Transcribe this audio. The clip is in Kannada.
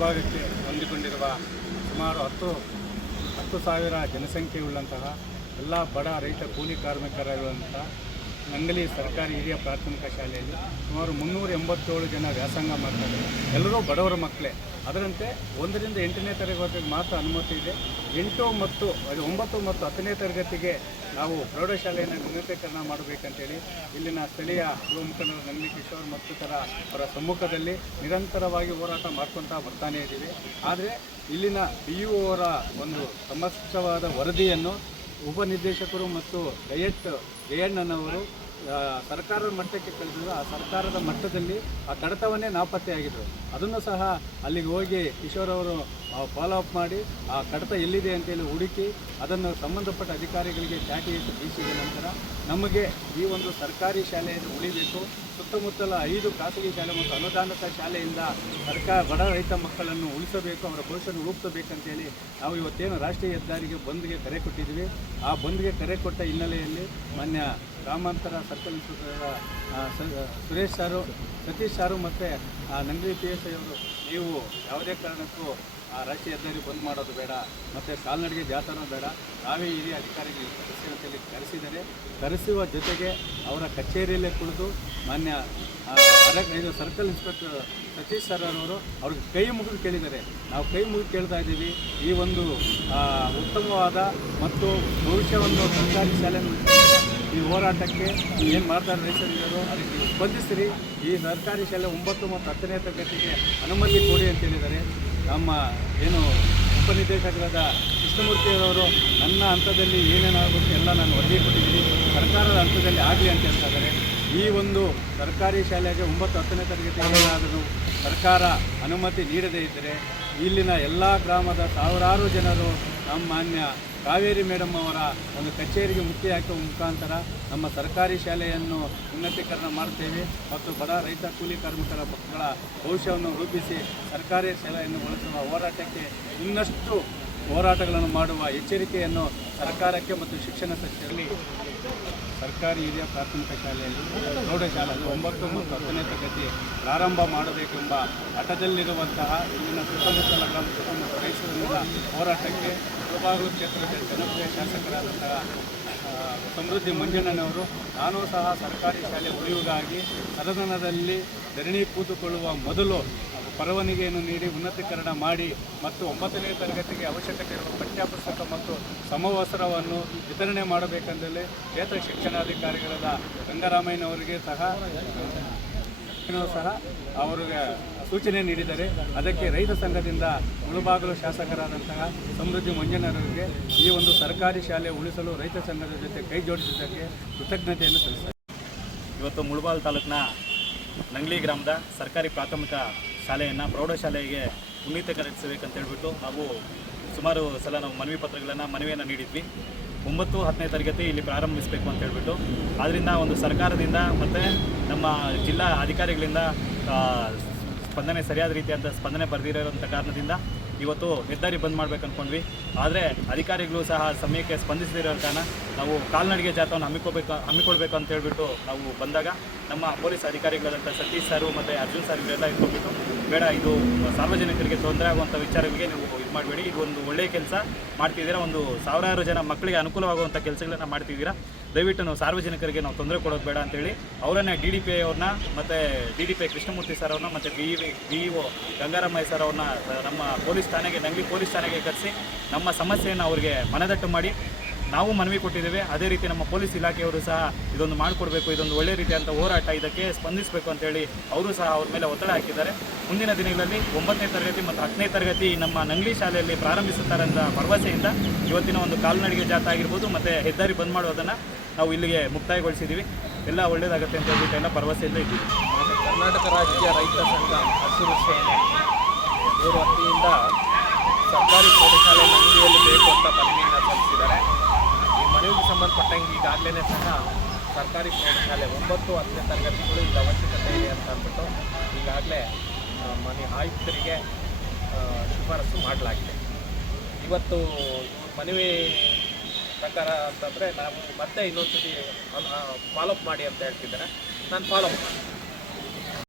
ಭೂಭಾಗಕ್ಕೆ ಹೊಂದಿಕೊಂಡಿರುವ ಸುಮಾರು ಹತ್ತು ಹತ್ತು ಸಾವಿರ ಜನಸಂಖ್ಯೆಯುಳ್ಳಂತಹ ಎಲ್ಲ ಬಡ ರೈತ ಕೂಲಿ ಕಾರ್ಮಿಕರುಗಳಂಥ ನಂಗಲಿ ಸರ್ಕಾರಿ ಹಿರಿಯ ಪ್ರಾಥಮಿಕ ಶಾಲೆಯಲ್ಲಿ ಸುಮಾರು ಮುನ್ನೂರ ಎಂಬತ್ತೇಳು ಜನ ವ್ಯಾಸಂಗ ಮಾಡ್ತಾರೆ ಎಲ್ಲರೂ ಬಡವರ ಮಕ್ಕಳೇ. ಅದರಂತೆ ಒಂದರಿಂದ ಎಂಟನೇ ತರಗತಿಗೆ ಮಾತ್ರ ಅನುಮತಿ ಇದೆ. ಎಂಟು ಮತ್ತು ಒಂಬತ್ತು ಮತ್ತು ಹತ್ತನೇ ತರಗತಿಗೆ ನಾವು ಪ್ರೌಢಶಾಲೆಯನ್ನು ಉನ್ನತೀಕರಣ ಮಾಡಬೇಕಂತೇಳಿ ಇಲ್ಲಿನ ಸ್ಥಳೀಯ ಯುವ ನಂದಿ ಕಿಶೋರ್ ಮತ್ತು ಥರ ಅವರ ಸಮ್ಮುಖದಲ್ಲಿ ನಿರಂತರವಾಗಿ ಹೋರಾಟ ಮಾಡ್ಕೊತಾ ಬರ್ತಾನೆ ಇದ್ದೀವಿ. ಆದರೆ ಇಲ್ಲಿನ ಬಿ ಯು ಅವರ ಒಂದು ಸಮಸ್ತವಾದ ವರದಿಯನ್ನು ಉಪನಿರ್ದೇಶಕರು ಮತ್ತು ಡಯಟ್ ಜಯಣ್ಣನವರು ಸರ್ಕಾರದ ಮಟ್ಟಕ್ಕೆ ಕಳಿಸಿದ್ರು. ಆ ಸರ್ಕಾರದ ಮಟ್ಟದಲ್ಲಿ ಆ ಕಡತವನ್ನೇ ನಾಪತ್ತೆಯಾಗಿದ್ದರು ಅದನ್ನು ಸಹ ಅಲ್ಲಿಗೆ ಹೋಗಿ ಕಿಶೋರ್ ಅವರು ಫಾಲೋ ಅಪ್ ಮಾಡಿ ಆ ಕಡತ ಎಲ್ಲಿದೆ ಅಂತೇಳಿ ಹುಡುಕಿ ಅದನ್ನು ಸಂಬಂಧಪಟ್ಟ ಅಧಿಕಾರಿಗಳಿಗೆ ಚಾಟಿ ಇಟ್ಟು ಬೀಸಿದ ನಂತರ ನಮಗೆ ಈ ಒಂದು ಸರ್ಕಾರಿ ಶಾಲೆಯನ್ನು ಉಳಿಬೇಕು. ಸುತ್ತಮುತ್ತಲ ಐದು ಖಾಸಗಿ ಶಾಲೆ ಮತ್ತು ಅನುದಾನಿತ ಶಾಲೆಯಿಂದ ಸರ್ಕಾರ ಬಡ ರೈತ ಮಕ್ಕಳನ್ನು ಉಳಿಸಬೇಕು, ಅವರ ಭವಿಷ್ಯವನ್ನು ರೂಪಿಸಬೇಕಂತೇಳಿ ನಾವು ಇವತ್ತೇನು ರಾಷ್ಟ್ರೀಯ ಹೆದ್ದಾರಿಗೆ ಬಂದ್ಗೆ ಕರೆ ಕೊಟ್ಟಿದ್ದೀವಿ. ಆ ಬಂದ್ಗೆ ಕರೆ ಕೊಟ್ಟ ಹಿನ್ನೆಲೆಯಲ್ಲಿ ಮಾನ್ಯ ಗ್ರಾಮಾಂತರ ಸರ್ಕಲ್ ಇನ್ಸ್ಪೆಕ್ಟರ್ ಸುರೇಶ್ ಸಾರು, ಸತೀಶ್ ಸಾರು ಮತ್ತು ನಂಗಲಿ ಪಿ ಎಸ್ ಅವರು, ನೀವು ಯಾವುದೇ ಕಾರಣಕ್ಕೂ, ಆ, ರಾಷ್ಟ್ರೀಯ ಹೆದ್ದಾರಿ ಬಂದ್ ಮಾಡೋದು ಬೇಡ, ಮತ್ತು ಕಾಲ್ನಡಿಗೆ ಜಾಥಾನೂ ಬೇಡ, ನಾವೇ ಹಿರಿಯ ಅಧಿಕಾರಿಗಳು ಸದಸ್ಯರಲ್ಲಿ ಕರೆಸಿದರೆ, ಕರೆಸುವ ಜೊತೆಗೆ ಅವರ ಕಚೇರಿಯಲ್ಲೇ ಕುಳಿತು ಮಾನ್ಯ ಇದು ಸರ್ಕಲ್ ಇನ್ಸ್ಪೆಕ್ಟರ್ ಸತೀಶ್ ಸರ್ ಅವರು ಅವ್ರಿಗೆ ಕೈ ಮುಗಿದು ಕೇಳಿದ್ದಾರೆ. ನಾವು ಕೈ ಮುಗಿದು ಕೇಳ್ತಾ ಇದ್ದೀವಿ, ಈ ಒಂದು ಉತ್ತಮವಾದ ಮತ್ತು ಭವಿಷ್ಯವನ್ನು ಸರ್ಕಾರಿ ಶಾಲೆಯನ್ನು ಈ ಹೋರಾಟಕ್ಕೆ ಏನು ಮಾಡ್ತಾರೆ ರೈತರಿವರು ಅದಕ್ಕೆ ಸ್ಪಂದಿಸಿರಿ ಈ ಸರ್ಕಾರಿ ಶಾಲೆ ಒಂಬತ್ತು ಮತ್ತು ಹತ್ತನೇ ತರಗತಿಗೆ ಅನುಮತಿ ಕೊಡಿ ಅಂತ ಹೇಳಿದ್ದಾರೆ. ನಮ್ಮ ಏನು ಉಪನಿರ್ದೇಶಕರಾದ ಕೃಷ್ಣಮೂರ್ತಿಯವರು ನನ್ನ ಹಂತದಲ್ಲಿ ಏನೇನಾಗುತ್ತೆ ಎಲ್ಲ ನಾನು ವರದಿ ಕೊಟ್ಟಿದ್ದೀನಿ. ಸರ್ಕಾರದ ಹಂತದಲ್ಲಿ ಆಗಲಿ ಅಂತ ಹೇಳ್ತಾರೆ ಈ ಒಂದು ಸರ್ಕಾರಿ ಶಾಲೆಗೆ ಒಂಬತ್ತು ಹತ್ತನೇ ತರಗತಿ ಏನಾದರೂ ಸರ್ಕಾರ ಅನುಮತಿ ನೀಡದೇ ಇದ್ದರೆ, ಇಲ್ಲಿನ ಎಲ್ಲ ಗ್ರಾಮದ ಸಾವಿರಾರು ಜನರು ನಮ್ಮ ಮಾನ್ಯ ಕಾವೇರಿ ಮೇಡಮ್ ಅವರ ಒಂದು ಕಚೇರಿಗೆ ಮುಖ್ಯ ಹಾಕುವ ಮುಖಾಂತರ ನಮ್ಮ ಸರ್ಕಾರಿ ಶಾಲೆಯನ್ನು ಉನ್ನತೀಕರಣ ಮಾಡ್ತೇವೆ ಮತ್ತು ಬಡ ರೈತ ಕೂಲಿ ಕಾರ್ಮಿಕರ ಮಕ್ಕಳ ಭವಿಷ್ಯವನ್ನು ರೂಪಿಸಿ ಸರ್ಕಾರಿ ಶಾಲೆಯನ್ನು ಬಳಸುವ ಹೋರಾಟಕ್ಕೆ ಇನ್ನಷ್ಟು ಹೋರಾಟಗಳನ್ನು ಮಾಡುವ ಎಚ್ಚರಿಕೆಯನ್ನು ಸರ್ಕಾರಕ್ಕೆ ಮತ್ತು ಶಿಕ್ಷಣ ಸಚಿವರಲ್ಲಿ ಸರ್ಕಾರಿ ಹಿರಿಯ ಪ್ರಾಥಮಿಕ ಶಾಲೆಯಲ್ಲಿ ಪ್ರೌಢಶಾಲೆ ಅದು ಒಂಬತ್ತು ಮತ್ತು ಹತ್ತನೇ ತರಗತಿ ಪ್ರಾರಂಭ ಮಾಡಬೇಕೆಂಬ ಹಠದಲ್ಲಿರುವಂತಹ ಇಲ್ಲಿನ ಸುತ್ತಮುತ್ತಲ ಗ್ರಾಮ ಸುತ್ತಮುತ್ತ ರೈತರಿಂದ ಹೋರಾಟಕ್ಕೆ ಮುಳಬಾಗಿಲು ಕ್ಷೇತ್ರದ ಜನಪ್ರಿಯ ಶಾಸಕರಾದಂತಹ ಸಮೃದ್ಧಿ ಮಂಜಣ್ಣನವರು, ನಾನು ಸಹ ಸರ್ಕಾರಿ ಶಾಲೆ ಉಳಿಯುವುದಾಗಿ ಸದನದಲ್ಲಿ ಧರಣಿ ಕೂತುಕೊಳ್ಳುವ ಮೊದಲು ಪರವಾನಗಿಯನ್ನು ನೀಡಿ ಉನ್ನತೀಕರಣ ಮಾಡಿ ಮತ್ತು ಒಂಬತ್ತನೇ ತರಗತಿಗೆ ಅವಶ್ಯಕತೆ ಇರುವ ಪಠ್ಯಪುಸ್ತಕ ಮತ್ತು ಸಮವಸ್ತ್ರವನ್ನು ವಿತರಣೆ ಮಾಡಬೇಕೆಂದಲ್ಲಿ ಕ್ಷೇತ್ರ ಶಿಕ್ಷಣಾಧಿಕಾರಿಗಳಾದ ಗಂಗಾರಾಮಯ್ಯನವರಿಗೆ ಸಹ ಸಹ ಅವರಿಗೆ ಸೂಚನೆ ನೀಡಿದರೆ ಅದಕ್ಕೆ ರೈತ ಸಂಘದಿಂದ ಮುಳುಬಾಗಲು ಶಾಸಕರಾದಂತಹ ಸಮೃದ್ಧಿ ಮಂಜಣ್ಣವರಿಗೆ ಈ ಒಂದು ಸರ್ಕಾರಿ ಶಾಲೆ ಉಳಿಸಲು ರೈತ ಸಂಘದ ಜೊತೆ ಕೈ ಜೋಡಿಸಿದ್ದಕ್ಕೆ ಕೃತಜ್ಞತೆಯನ್ನು ಸಲ್ಲಿಸಿದೆ ಇವತ್ತು ಮುಳುಬಾಲ್ ತಾಲೂಕಿನ ನಂಗ್ಲಿ ಗ್ರಾಮದ ಸರ್ಕಾರಿ ಪ್ರಾಥಮಿಕ ಶಾಲೆಯನ್ನು, ಪ್ರೌಢಶಾಲೆಗೆ ಉನ್ನತೀಕರಿಸಬೇಕಂತ ಹೇಳ್ಬಿಟ್ಟು ನಾವು ಸುಮಾರು ಸಲ ನಾವು ಮನವಿ ಪತ್ರಗಳನ್ನು, ಮನವಿಯನ್ನು ನೀಡಿದ್ವಿ. ಒಂಬತ್ತು ಹತ್ತನೇ ತರಗತಿ ಇಲ್ಲಿ ಪ್ರಾರಂಭಿಸಬೇಕು ಅಂತ ಹೇಳ್ಬಿಟ್ಟು ಆದ್ದರಿಂದ ಒಂದು ಸರ್ಕಾರದಿಂದ ಮತ್ತು ನಮ್ಮ ಜಿಲ್ಲಾ ಅಧಿಕಾರಿಗಳಿಂದ ಸ್ಪಂದನೆ ಸರಿಯಾದ ರೀತಿಯಾದ ಸ್ಪಂದನೆ ಬರೆದಿರೋಂಥ ಕಾರಣದಿಂದ ಇವತ್ತು ಹೆದ್ದಾರಿ ಬಂದ್ ಮಾಡ್ಬೇಕು ಅಂದ್ಕೊಂಡ್ವಿ ಆದರೆ ಅಧಿಕಾರಿಗಳು ಸಹ ಸಮಯಕ್ಕೆ ಸ್ಪಂದಿಸದಿರೋ ಕಾರಣ ನಾವು ಕಾಲ್ನಡಿಗೆ ಜಾಥವನ್ನು ಹಮ್ಮಿಕೋಬೇಕು ಹಮ್ಮಿಕೊಳ್ಬೇಕು ಅಂತ ಹೇಳ್ಬಿಟ್ಟು ನಾವು ಬಂದಾಗ ನಮ್ಮ ಪೊಲೀಸ್ ಅಧಿಕಾರಿಗಳಾದಂಥ ಸತೀಶ್ ಸರ್ ಮತ್ತು ಅರ್ಜುನ್ ಸರ್ ಇವರೆಲ್ಲ ಇಟ್ಕೊಂಡ್ಬಿಟ್ಟು ಬೇಡ, ಇದು ಸಾರ್ವಜನಿಕರಿಗೆ ತೊಂದರೆ ಆಗುವಂಥ ವಿಚಾರಗಳಿಗೆ ನೀವು ಇದು ಮಾಡಬೇಡಿ. ಇದು ಒಂದು ಒಳ್ಳೆಯ ಕೆಲಸ ಮಾಡ್ತಿದ್ದೀರಾ, ಒಂದು ಸಾವಿರಾರು ಜನ ಮಕ್ಕಳಿಗೆ ಅನುಕೂಲವಾಗುವಂಥ ಕೆಲಸಗಳನ್ನ ಮಾಡ್ತಿದ್ದೀರಾ? ದಯವಿಟ್ಟು ನಾವು ಸಾರ್ವಜನಿಕರಿಗೆ ನಾವು ತೊಂದರೆ ಕೊಡೋದು ಬೇಡ ಅಂತೇಳಿ ಅವರನ್ನೇ ಡಿ ಡಿ ಪಿ ಅವ್ರನ್ನ ಮತ್ತು D D P Krishnamurthy sir ಅವ್ರನ್ನ ಮತ್ತು B B E O Gangaramaiah sir ಅವ್ರನ್ನ ನಮ್ಮ ಪೊಲೀಸ್ ಠಾಣೆಗೆ, ನಂಗಲಿ ಪೊಲೀಸ್ ಠಾಣೆಗೆ ಕರೆಸಿ ನಮ್ಮ ಸಮಸ್ಯೆಯನ್ನು ಅವರಿಗೆ ಮನದಟ್ಟು ಮಾಡಿ ನಾವು ಮನವಿ ಕೊಟ್ಟಿದ್ದೇವೆ. ಅದೇ ರೀತಿ ನಮ್ಮ ಪೊಲೀಸ್ ಇಲಾಖೆಯವರು ಸಹ ಇದೊಂದು ಮಾಡಿಕೊಡ್ಬೇಕು, ಇದೊಂದು ಒಳ್ಳೆ ರೀತಿಯಾದಂಥ ಹೋರಾಟ ಇದಕ್ಕೆ ಸ್ಪಂದಿಸಬೇಕು ಅಂತೇಳಿ ಅವರು ಸಹ ಅವ್ರ ಮೇಲೆ ಒತ್ತಡ ಹಾಕಿದ್ದಾರೆ. ಮುಂದಿನ ದಿನಗಳಲ್ಲಿ ಒಂಬತ್ತನೇ ತರಗತಿ ಮತ್ತು ಹತ್ತನೇ ತರಗತಿ ನಮ್ಮ ನಂಗ್ಲಿ ಶಾಲೆಯಲ್ಲಿ ಪ್ರಾರಂಭಿಸುತ್ತಾರೆ ಅಂತ ಭರವಸೆಯಿಂದ ಇವತ್ತಿನ ಒಂದು ಕಾಲ್ನಡಿಗೆ ಜಾಥಾ ಆಗಿರ್ಬೋದು ಮತ್ತು ಹೆದ್ದಾರಿ ಬಂದ್ ಮಾಡೋದನ್ನು ನಾವು ಇಲ್ಲಿಗೆ ಮುಕ್ತಾಯಗೊಳಿಸಿದ್ದೀವಿ. ಎಲ್ಲ ಒಳ್ಳೆಯದಾಗುತ್ತೆ ಅಂತ ಹೇಳ್ಬಿಟ್ಟು ಎಲ್ಲ ಭರವಸೆಯಿಂದ ಇದ್ದೀವಿ. ಕರ್ನಾಟಕ ರಾಜ್ಯ ರೈತ ಸಂಘ ಹಸಿರು ಸೇನೆ ಸರ್ಕಾರಿ ಪ್ರೌಢಶಾಲೆ ನಂದಿಯಲ್ಲಿ ಬೇಕು ಅಂತ ಪದವಿಯನ್ನು ಸಲ್ಲಿಸಿದ್ದಾರೆ. ಮನವಿಗೆ ಸಂಬಂಧಪಟ್ಟಂಗೆ ಈಗಾಗಲೇ ಸಹ ಸರ್ಕಾರಿ ಪ್ರೌಢಶಾಲೆ ಒಂಬತ್ತು, ಹತ್ತನೇ ತರಗತಿಗಳು ಈಗ ಅವಶ್ಯಕತೆ ಇದೆ ಅಂತ ಅಂದ್ಬಿಟ್ಟು ಈಗಾಗಲೇ ಮನೆ ಆಯುಕ್ತರಿಗೆ ಶಿಫಾರಸು ಮಾಡಲಾಗಿದೆ. ಇವತ್ತು ಮನವಿ ಪ್ರಕಾರ ಅಂತಂದರೆ ನಾವು ಮತ್ತೆ ಇನ್ನೊಂದು ಸತಿ ಫಾಲೋಅಪ್ ಮಾಡಿ ಅಂತ ಹೇಳ್ತಿದ್ದಾರೆ. ನಾನು ಫಾಲೋಅಪ್ ಮಾಡ್ತೀನಿ.